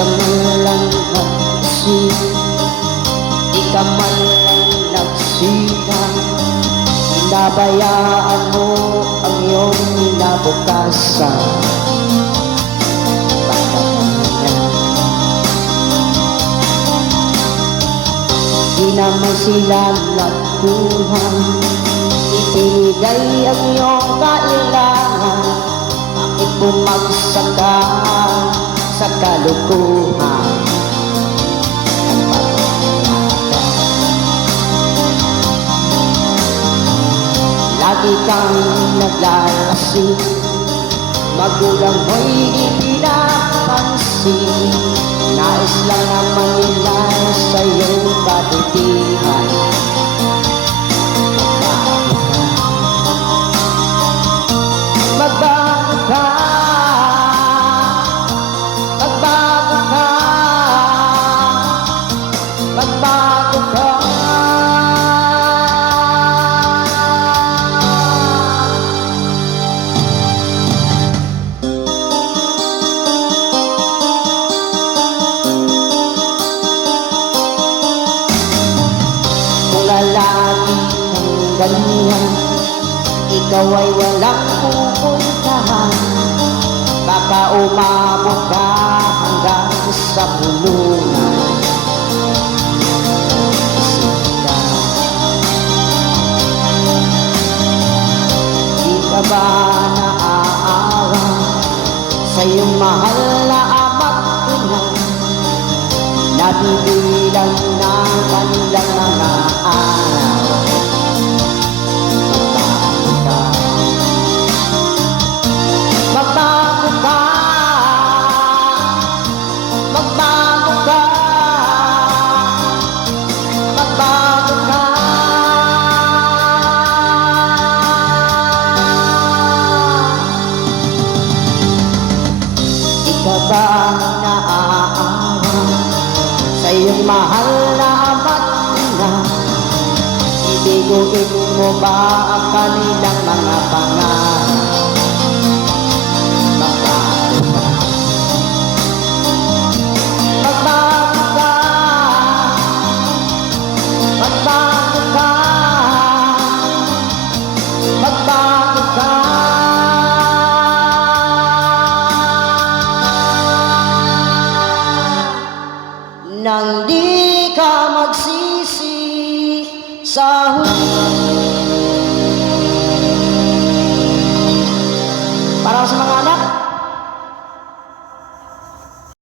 ka man lang di ka man lang nagsilang. Pinabayaan mo ang iyong kinabukasan. Di naman sila nagkuhan, ibinigay ang iyong kailangan. Bakit bumagsak ka sa kalukuhan? Lagi kang naglalasing, magulang mo'y di pinapansin. Nais lang naman nila sa iyong kabutihan. Magbago ka, magbago ka, magbago ka. Lagi kang ganyan, ikaw ay walang pupuntahan. Baka umabot ka hanggang sa pulungan. Di ka ba naaawa sa iyong mahal na ama't ina? Nabibilang na kanilang mga araw. Magbago ka, magbago ka, magbago ka. Di ka ba naaawa sa iyong mahal na ama't ina? Ibiguin mo ba ang kanilang mga pangarap? Magbago ka, magbago ka, magbago ka. Nang di ka magsisi sa huli. Para sa mga anak,